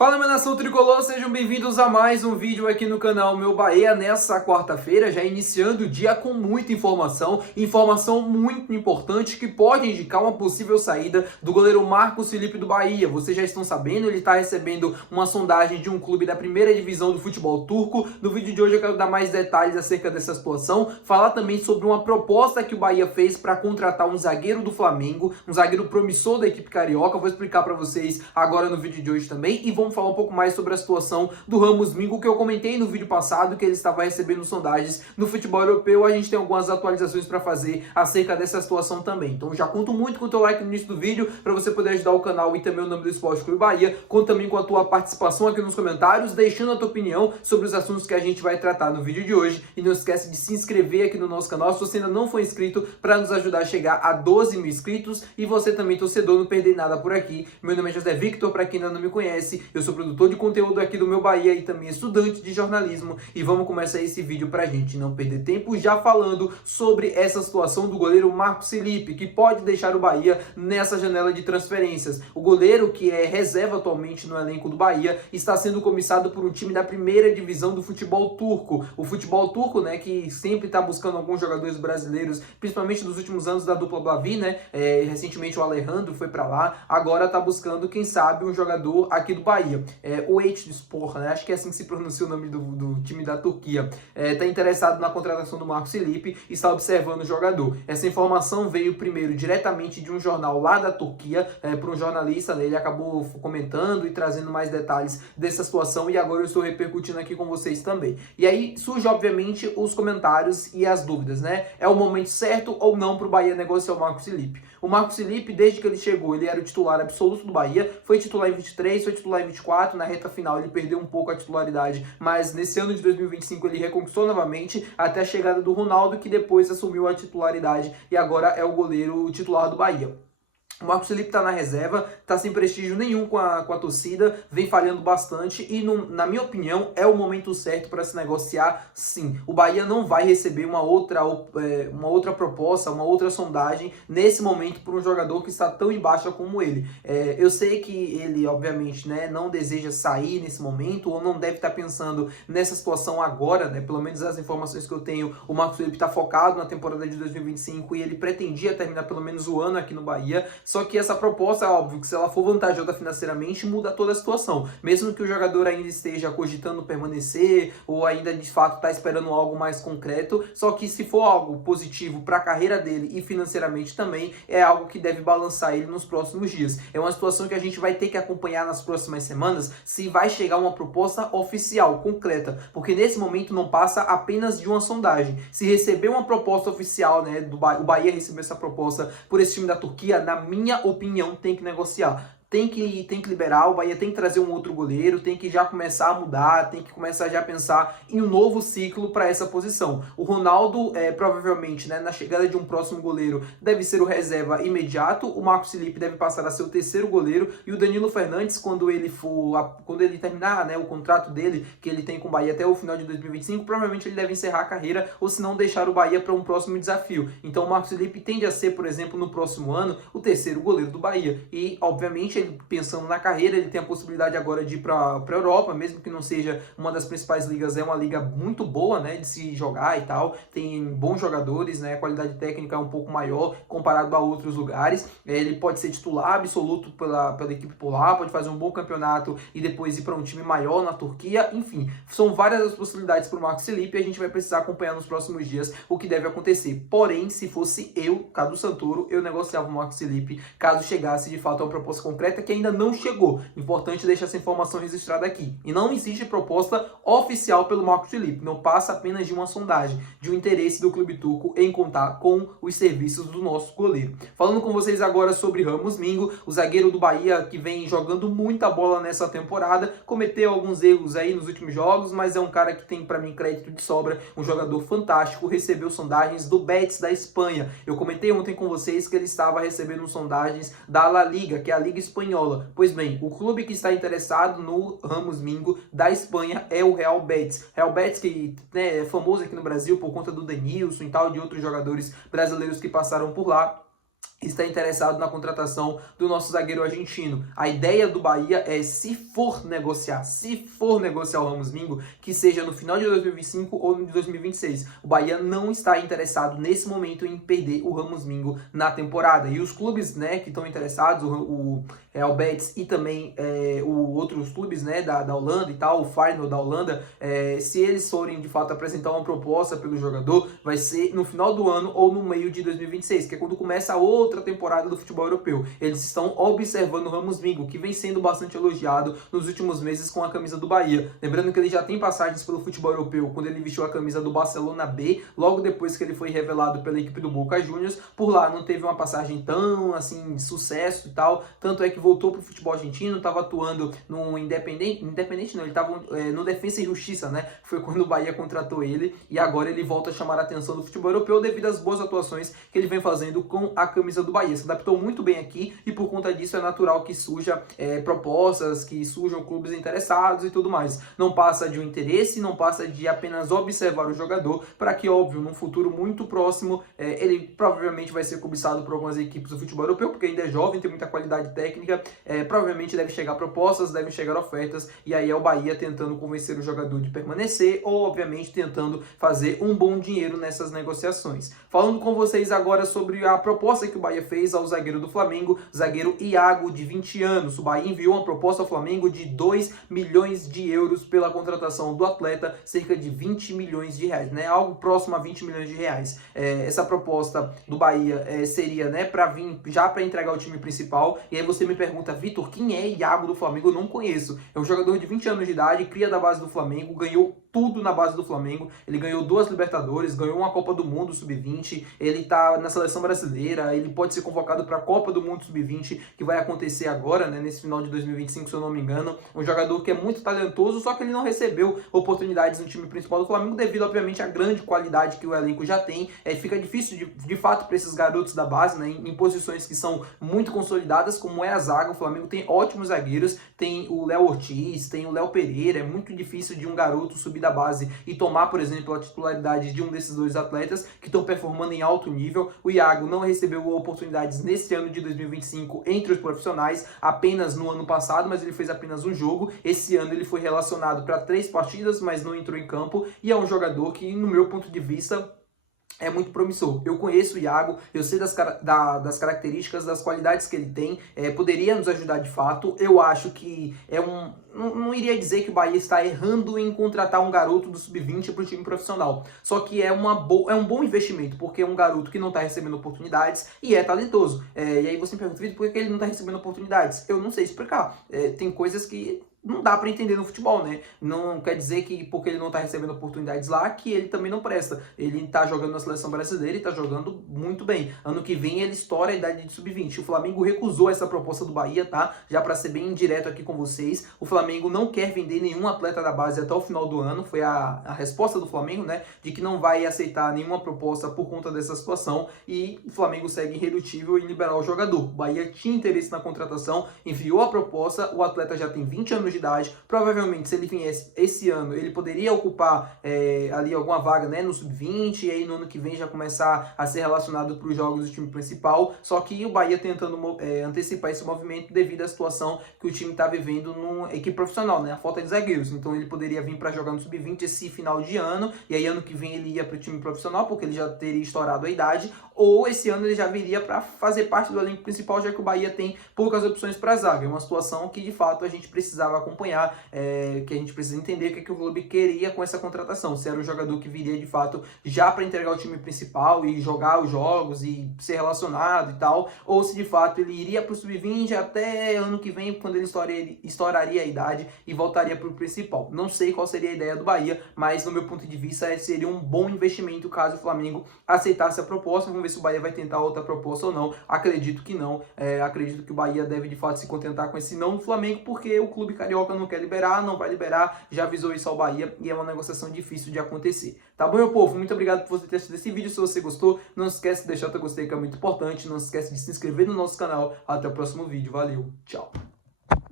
Fala, minha nação tricolor, sejam bem-vindos a mais um vídeo aqui no canal Meu Bahia nessa quarta-feira, já iniciando o dia com muita informação muito importante que pode indicar uma possível saída do goleiro Marcos Felipe do Bahia. Vocês já estão sabendo, ele está recebendo uma sondagem de um clube da primeira divisão do futebol turco. No vídeo de hoje eu quero dar mais detalhes acerca dessa situação, falar também sobre uma proposta que o Bahia fez para contratar um zagueiro do Flamengo, um zagueiro promissor da equipe carioca. Vou explicar para vocês agora no vídeo de hoje também e vamos falar um pouco mais sobre a situação do Ramos Mingo, que eu comentei no vídeo passado, que ele estava recebendo sondagens no futebol europeu. A gente tem algumas atualizações para fazer acerca dessa situação também. Então já conto muito com o teu like no início do vídeo, para você poder ajudar o canal e também o nome do Esporte Clube Bahia. Conto também com a tua participação aqui nos comentários, deixando a tua opinião sobre os assuntos que a gente vai tratar no vídeo de hoje. E não esquece de se inscrever aqui no nosso canal, se você ainda não for inscrito, para nos ajudar a chegar a 12 mil inscritos. E você também, torcedor, não perder nada por aqui. Meu nome é José Victor, para quem ainda não me conhece, eu sou produtor de conteúdo aqui do Meu Bahia e também estudante de jornalismo. E vamos começar esse vídeo pra gente não perder tempo já falando sobre essa situação do goleiro Marcos Felipe, que pode deixar o Bahia nessa janela de transferências. O goleiro, que é reserva atualmente no elenco do Bahia, está sendo comissado por um time da primeira divisão do futebol turco. O futebol turco, né, que sempre está buscando alguns jogadores brasileiros, principalmente nos últimos anos da dupla Blavi, né? Recentemente o Alejandro foi para lá, agora está buscando, quem sabe, um jogador aqui do Bahia. O Eyüpspor, né? Acho que é assim que se pronuncia o nome do time da Turquia, está interessado na contratação do Marcos Felipe e está observando o jogador. Essa informação veio primeiro diretamente de um jornal lá da Turquia, por um jornalista, né? Ele acabou comentando e trazendo mais detalhes dessa situação e agora eu estou repercutindo aqui com vocês também. E aí surge, obviamente, os comentários e as dúvidas, né? É o momento certo ou não para o Bahia negociar o Marcos Felipe? O Marcos Felipe, desde que ele chegou, ele era o titular absoluto do Bahia, foi titular em 23, foi titular em 24, na reta final ele perdeu um pouco a titularidade, mas nesse ano de 2025 ele reconquistou novamente até a chegada do Ronaldo, que depois assumiu a titularidade e agora é o goleiro titular do Bahia. O Marcos Felipe está na reserva, está sem prestígio nenhum com a torcida, vem falhando bastante e, na minha opinião, é o momento certo para se negociar, sim. O Bahia não vai receber uma outra proposta, uma outra sondagem nesse momento por um jogador que está tão em baixa como ele. Eu sei que ele, obviamente, né, não deseja sair nesse momento ou não deve estar pensando nessa situação agora, né? Pelo menos as informações que eu tenho, o Marcos Felipe está focado na temporada de 2025 e ele pretendia terminar pelo menos o ano aqui no Bahia. Só que essa proposta, é óbvio que se ela for vantajosa financeiramente, muda toda a situação. Mesmo que o jogador ainda esteja cogitando permanecer ou ainda de fato está esperando algo mais concreto, só que se for algo positivo para a carreira dele e financeiramente também, é algo que deve balançar ele nos próximos dias. É uma situação que a gente vai ter que acompanhar nas próximas semanas, se vai chegar uma proposta oficial, concreta, porque nesse momento não passa apenas de uma sondagem. Se receber uma proposta oficial, né, o Bahia recebeu essa proposta por esse time da Turquia, na minha opinião, tem que negociar. Tem que liberar, o Bahia tem que trazer um outro goleiro, tem que já começar a mudar, tem que começar já a pensar em um novo ciclo para essa posição. O Ronaldo, provavelmente, né, na chegada de um próximo goleiro, deve ser o reserva imediato, o Marcos Felipe deve passar a ser o terceiro goleiro, e o Danilo Fernandes, quando ele terminar, né, o contrato dele, que ele tem com o Bahia até o final de 2025, provavelmente ele deve encerrar a carreira, ou se não deixar o Bahia para um próximo desafio. Então o Marcos Felipe tende a ser, por exemplo, no próximo ano, o terceiro goleiro do Bahia. E, obviamente, ele pensando na carreira, ele tem a possibilidade agora de ir para a Europa, mesmo que não seja uma das principais ligas, é uma liga muito boa, né, de se jogar e tal, tem bons jogadores, né, a qualidade técnica é um pouco maior comparado a outros lugares. Ele pode ser titular absoluto pela equipe por lá, pode fazer um bom campeonato e depois ir para um time maior na Turquia, enfim, são várias as possibilidades para o Marcos Felipe e a gente vai precisar acompanhar nos próximos dias o que deve acontecer. Porém, se fosse eu, Cadu Santoro, eu negociava o Marcos Felipe caso chegasse de fato a uma proposta concreta que ainda não chegou. Importante deixar essa informação registrada aqui. E não existe proposta oficial pelo Marcos Felipe. Não passa apenas de uma sondagem, de um interesse do clube turco em contar com os serviços do nosso goleiro. Falando com vocês agora sobre Ramos Mingo, o zagueiro do Bahia que vem jogando muita bola nessa temporada, cometeu alguns erros aí nos últimos jogos, mas é um cara que tem para mim crédito de sobra, um jogador fantástico, recebeu sondagens do Betis da Espanha. Eu comentei ontem com vocês que ele estava recebendo sondagens da La Liga, que é a Liga Espanhola. Pois bem, o clube que está interessado no Ramos Mingo da Espanha é o Real Betis. Real Betis que, né, é famoso aqui no Brasil por conta do Denilson e tal, de outros jogadores brasileiros que passaram por lá. está interessado na contratação do nosso zagueiro argentino. A ideia do Bahia é, se for negociar o Ramos Mingo, que seja no final de 2025 ou de 2026. O Bahia não está interessado nesse momento em perder o Ramos Mingo na temporada. E os clubes, né, que estão interessados, o Betis e também outros clubes, né, da Holanda e tal, o Feyenoord da Holanda, se eles forem de fato apresentar uma proposta pelo jogador, vai ser no final do ano ou no meio de 2026, que é quando começa a outra temporada do futebol europeu. Eles estão observando o Ramos Mingo, que vem sendo bastante elogiado nos últimos meses com a camisa do Bahia. Lembrando que ele já tem passagens pelo futebol europeu quando ele vestiu a camisa do Barcelona B, logo depois que ele foi revelado pela equipe do Boca Juniors. Por lá não teve uma passagem tão assim de sucesso e tal, tanto é que voltou para o futebol argentino, estava atuando no Independente não, ele estava no Defensa e Justiça, né? Foi quando o Bahia contratou ele, e agora ele volta a chamar a atenção do futebol europeu devido às boas atuações que ele vem fazendo com a camisa do Bahia. Se adaptou muito bem aqui e por conta disso é natural que surja propostas, que surjam clubes interessados e tudo mais. Não passa de um interesse, não passa de apenas observar o jogador, para que, óbvio, num futuro muito próximo, ele provavelmente vai ser cobiçado por algumas equipes do futebol europeu, porque ainda é jovem, tem muita qualidade técnica, provavelmente deve chegar propostas, devem chegar ofertas, e aí é o Bahia tentando convencer o jogador de permanecer ou, obviamente, tentando fazer um bom dinheiro nessas negociações. Falando com vocês agora sobre a proposta que o Bahia fez ao zagueiro do Flamengo, zagueiro Iago, de 20 anos. O Bahia enviou uma proposta ao Flamengo de 2 milhões de euros pela contratação do atleta, cerca de 20 milhões de reais, né? Algo próximo a 20 milhões de reais. Essa proposta do Bahia seria, né, para vir já para entregar o time principal. E aí você me pergunta, Vitor, quem é Iago do Flamengo? Eu não conheço. É um jogador de 20 anos de idade, cria da base do Flamengo, ganhou tudo na base do Flamengo. Ele ganhou 2 Libertadores, ganhou uma Copa do Mundo Sub-20, ele tá na seleção brasileira, ele pode ser convocado para a Copa do Mundo Sub-20, que vai acontecer agora, né, nesse final de 2025, se eu não me engano. Um jogador que é muito talentoso, só que ele não recebeu oportunidades no time principal do Flamengo, devido, obviamente, à grande qualidade que o elenco já tem. Fica difícil, de fato, para esses garotos da base, né, em posições que são muito consolidadas, como é a zaga. O Flamengo tem ótimos zagueiros, tem o Léo Ortiz, tem o Léo Pereira. É muito difícil de um garoto subir da base e tomar, por exemplo, a titularidade de um desses dois atletas que estão performando em alto nível. O Iago não recebeu oportunidades nesse ano de 2025 entre os profissionais, apenas no ano passado, mas ele fez apenas um jogo. Esse ano ele foi relacionado para 3 partidas, mas não entrou em campo, e é um jogador que, no meu ponto de vista, é muito promissor. Eu conheço o Iago, eu sei das características, das qualidades que ele tem, poderia nos ajudar de fato. Eu acho que não iria dizer que o Bahia está errando em contratar um garoto do Sub-20 para o time profissional. Só que é um bom investimento, porque é um garoto que não está recebendo oportunidades e é talentoso. E aí você me pergunta, Vitor, por que ele não está recebendo oportunidades? Eu não sei explicar. Tem coisas que não dá para entender no futebol, né? Não quer dizer que porque ele não está recebendo oportunidades lá, que ele também não presta. Ele está jogando na seleção brasileira e está jogando muito bem. Ano que vem ele estoura a idade de Sub-20. O Flamengo recusou essa proposta do Bahia, tá? Já para ser bem direto aqui com vocês, o Flamengo não quer vender nenhum atleta da base até o final do ano. Foi a resposta do Flamengo, né? De que não vai aceitar nenhuma proposta por conta dessa situação, e o Flamengo segue irredutível em liberar o jogador. O Bahia tinha interesse na contratação, enviou a proposta, o atleta já tem 20 anos de idade. Provavelmente, se ele viesse esse ano, ele poderia ocupar ali alguma vaga, né, no Sub-20, e aí no ano que vem já começar a ser relacionado para os jogos do time principal. Só que o Bahia tentando antecipar esse movimento devido à situação que o time está vivendo numa equipe profissional, né, a falta de zagueiros. Então ele poderia vir para jogar no Sub-20 esse final de ano, e aí ano que vem ele ia para o time profissional, porque ele já teria estourado a idade, ou esse ano ele já viria para fazer parte do elenco principal, já que o Bahia tem poucas opções para zaga. É uma situação que de fato a gente precisava acompanhar, que a gente precisa entender o que o clube queria com essa contratação. Se era um jogador que viria de fato já para entregar o time principal e jogar os jogos e ser relacionado e tal, ou se de fato ele iria para o Sub-20 até ano que vem, quando ele estouraria a idade e voltaria para o principal. Não sei qual seria a ideia do Bahia, mas no meu ponto de vista seria um bom investimento caso o Flamengo aceitasse a proposta. Vamos ver se o Bahia vai tentar outra proposta ou não. Acredito que não. Acredito que o Bahia deve de fato se contentar com esse não do Flamengo, porque o clube carioca não quer liberar, não vai liberar, já avisou isso ao Bahia, e é uma negociação difícil de acontecer. Tá bom, meu povo? Muito obrigado por você ter assistido esse vídeo. Se você gostou, não esquece de deixar o teu gostei, que é muito importante. Não esquece de se inscrever no nosso canal. Até o próximo vídeo. Valeu, tchau!